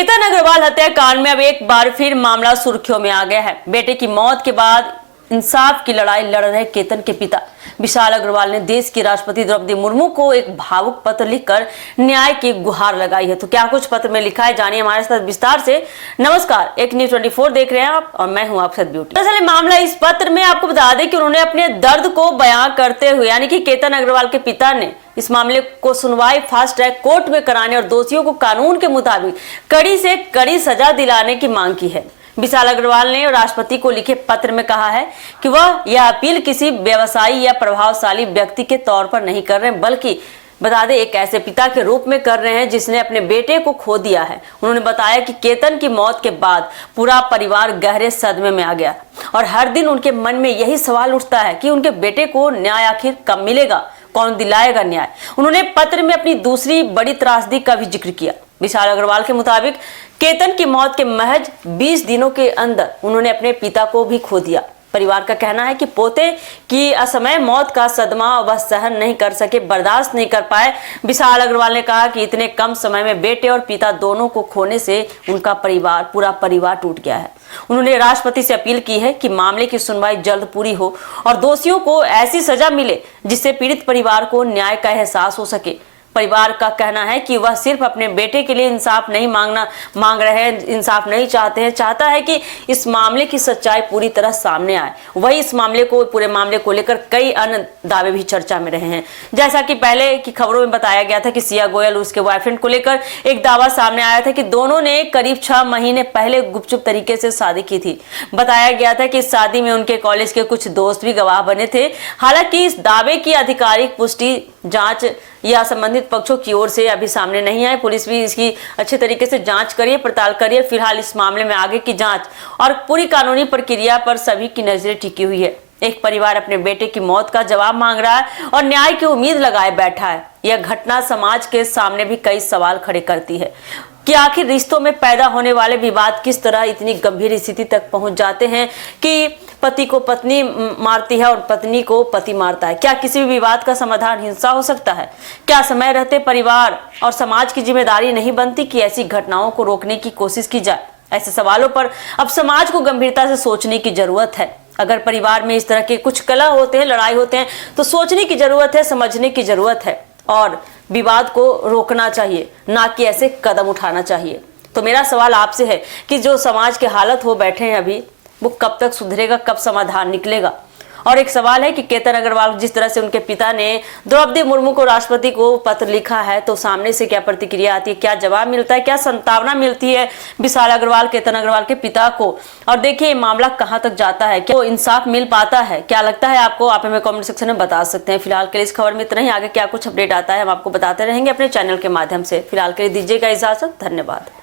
केतन अग्रवाल हत्याकांड में अब एक बार फिर मामला सुर्खियों में आ गया है। बेटे की मौत के बाद इंसाफ की लड़ाई लड़ रहे केतन के पिता विशाल अग्रवाल ने देश की राष्ट्रपति द्रौपदी मुर्मू को एक भावुक पत्र लिखकर न्याय की गुहार लगाई है। तो क्या कुछ पत्र में लिखा है, जानिए हमारे साथ विस्तार से। नमस्कार, एक न्यूज़ 24 देख रहे हैं आप और मैं हूं आपके साथ ब्यूटी। दरअसल मामला इस पत्र में आपको बता दें कि उन्होंने अपने दर्द को बयां करते हुए यानी कि केतन अग्रवाल के पिता ने इस मामले को सुनवाई फास्ट ट्रैक कोर्ट में कराने और दोषियों को कानून के मुताबिक कड़ी से कड़ी सजा दिलाने की मांग की है। विशाल अग्रवाल ने राष्ट्रपति को लिखे पत्र में कहा है कि वह यह अपील किसी व्यवसायी या प्रभावशाली व्यक्ति के तौर पर नहीं कर रहे हैं, बल्कि बता दें एक ऐसे पिता के रूप में कर रहे हैं जिसने अपने बेटे को खो दिया है। उन्होंने बताया कि केतन की मौत के बाद पूरा परिवार गहरे सदमे में आ गया और हर दिन उनके मन में यही सवाल उठता है कि उनके बेटे को न्याय आखिर कब मिलेगा, कौन दिलाएगा न्याय। उन्होंने पत्र में अपनी दूसरी बड़ी त्रासदी का भी जिक्र किया। विशाल अग्रवाल के मुताबिक केतन की मौत के महज 20 दिनों के अंदर उन्होंने अपने पिता को भी खो दिया। परिवार का कहना है कि पोते की असमय मौत का सदमा वह सहन नहीं कर सके, बर्दाश्त नहीं कर पाए। विशाल अग्रवाल ने कहा कि इतने कम समय में बेटे और पिता दोनों को खोने से उनका पूरा परिवार टूट गया है। उन्होंने राष्ट्रपति से अपील की है कि मामले की सुनवाई जल्द पूरी हो और दोषियों को ऐसी सजा मिले जिससे पीड़ित परिवार को न्याय का एहसास हो सके। परिवार का कहना है कि वह सिर्फ अपने बेटे के लिए इंसाफ नहीं मांग रहे हैं, इंसाफ नहीं चाहते हैं, चाहता है कि इस मामले की सच्चाई पूरी तरह सामने आए। वही इस पूरे मामले को लेकर कई अन्य दावे भी चर्चा में रहे हैं। जैसा कि पहले की खबरों में बताया गया था कि सिया गोयल उसके बॉयफ्रेंड को लेकर एक दावा सामने आया था कि दोनों ने करीब 6 महीने पहले गुपचुप तरीके से शादी की थी। बताया गया था कि इस शादी में उनके कॉलेज के कुछ दोस्त भी गवाह बने थे। हालांकि इस दावे की आधिकारिक पुष्टि जांच या संबंधित पक्षों की ओर से अभी सामने नहीं आए। पुलिस भी इसकी अच्छे तरीके से जांच करिए, पड़ताल करिए। फिलहाल इस मामले में आगे की जांच और पूरी कानूनी प्रक्रिया पर सभी की नजरें टिकी हुई है। एक परिवार अपने बेटे की मौत का जवाब मांग रहा है और न्याय की उम्मीद लगाए बैठा है। यह घटना समाज के सामने भी कई सवाल खड़े करती है कि आखिर रिश्तों में पैदा होने वाले विवाद किस तरह इतनी गंभीर स्थिति तक पहुंच जाते हैं कि पति को पत्नी मारती है और पत्नी को पति मारता है। क्या किसी भी विवाद का समाधान हिंसा हो सकता है? क्या समय रहते परिवार और समाज की जिम्मेदारी नहीं बनती कि ऐसी घटनाओं को रोकने की कोशिश की जाए? ऐसे सवालों पर अब समाज को गंभीरता से सोचने की जरूरत है। अगर परिवार में इस तरह के कुछ कलह होते हैं, लड़ाई होते हैं, तो सोचने की जरूरत है, समझने की जरूरत है और विवाद को रोकना चाहिए, ना कि ऐसे कदम उठाना चाहिए। तो मेरा सवाल आपसे है कि जो समाज के हालत हो बैठे हैं अभी, वो कब तक सुधरेगा, कब समाधान निकलेगा? और एक सवाल है कि केतन अग्रवाल जिस तरह से उनके पिता ने द्रौपदी मुर्मू को राष्ट्रपति को पत्र लिखा है, तो सामने से क्या प्रतिक्रिया आती है, क्या जवाब मिलता है, क्या संतावना मिलती है विशाल अग्रवाल, केतन अग्रवाल के पिता को? और देखिए मामला कहाँ तक जाता है, क्या इंसाफ मिल पाता है? क्या लगता है आपको? आप हमें कमेंट सेक्शन में बता सकते हैं। फिलहाल के लिए इस खबर में इतना ही। आगे क्या कुछ अपडेट आता है हम आपको बताते रहेंगे अपने चैनल के माध्यम से। फिलहाल के लिए दीजिएगा इजाजत। धन्यवाद।